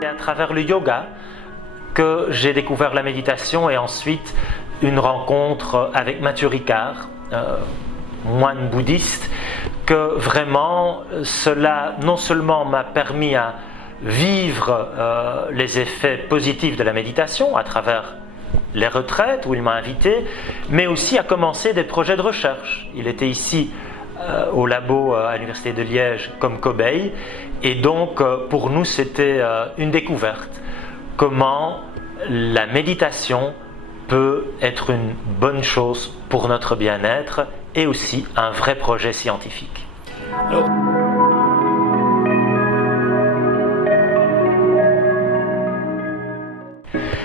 C'est à travers le yoga que j'ai découvert la méditation et ensuite une rencontre avec Matthieu Ricard, moine bouddhiste, que vraiment cela non seulement m'a permis à vivre les effets positifs de la méditation à travers les retraites où il m'a invité, mais aussi à commencer des projets de recherche. Il était ici au labo à l'Université de Liège comme cobaye et donc pour nous c'était une découverte. Comment la méditation peut être une bonne chose pour notre bien-être et aussi un vrai projet scientifique.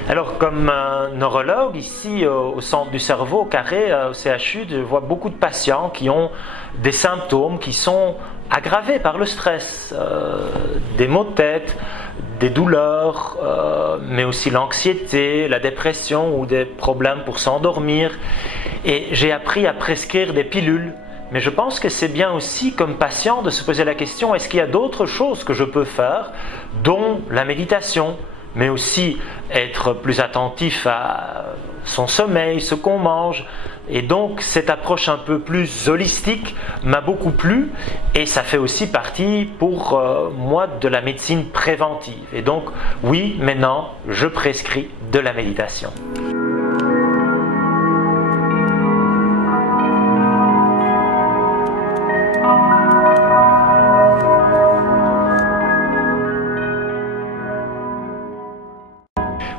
Alors comme neurologue, ici au centre du cerveau, au Carré, au CHU, je vois beaucoup de patients qui ont des symptômes qui sont aggravés par le stress, des maux de tête, des douleurs, mais aussi l'anxiété, la dépression ou des problèmes pour s'endormir. Et j'ai appris à prescrire des pilules. Mais je pense que c'est bien aussi comme patient de se poser la question, est-ce qu'il y a d'autres choses que je peux faire, dont la méditation, mais aussi être plus attentif à son sommeil, ce qu'on mange. Et donc cette approche un peu plus holistique m'a beaucoup plu et ça fait aussi partie pour moi de la médecine préventive. Et donc oui, maintenant je prescris de la méditation.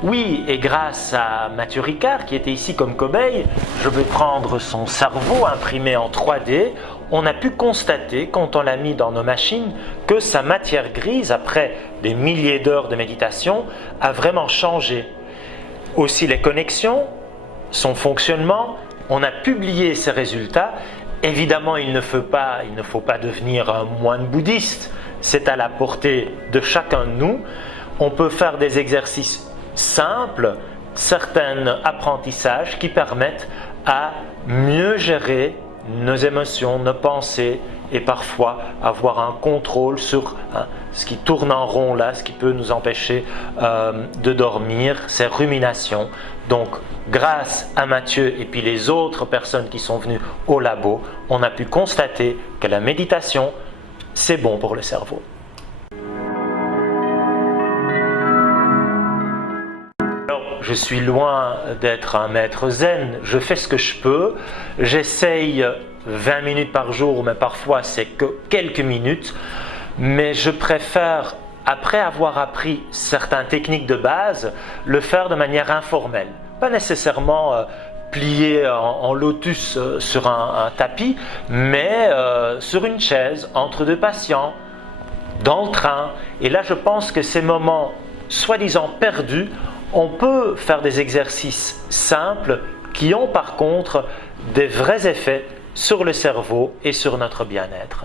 Oui, et grâce à Matthieu Ricard, qui était ici comme cobaye, je vais prendre son cerveau imprimé en 3D. On a pu constater, quand on l'a mis dans nos machines, que sa matière grise, après des milliers d'heures de méditation, a vraiment changé. Aussi les connexions, son fonctionnement, on a publié ces résultats. Évidemment, il ne faut pas devenir un moine bouddhiste, c'est à la portée de chacun de nous. On peut faire des exercices simples, certains apprentissages qui permettent à mieux gérer nos émotions, nos pensées et parfois avoir un contrôle sur ce qui tourne en rond là, ce qui peut nous empêcher de dormir, ces ruminations. Donc grâce à Matthieu et puis les autres personnes qui sont venues au labo, on a pu constater que la méditation, c'est bon pour le cerveau. Je suis loin d'être un maître zen, je fais ce que je peux, j'essaye 20 minutes par jour, mais parfois c'est que quelques minutes, mais je préfère, après avoir appris certaines techniques de base, le faire de manière informelle. Pas nécessairement plié en lotus sur un tapis, mais sur une chaise, entre deux patients, dans le train. Et là je pense que ces moments soi-disant perdus, on peut faire des exercices simples qui ont par contre des vrais effets sur le cerveau et sur notre bien-être.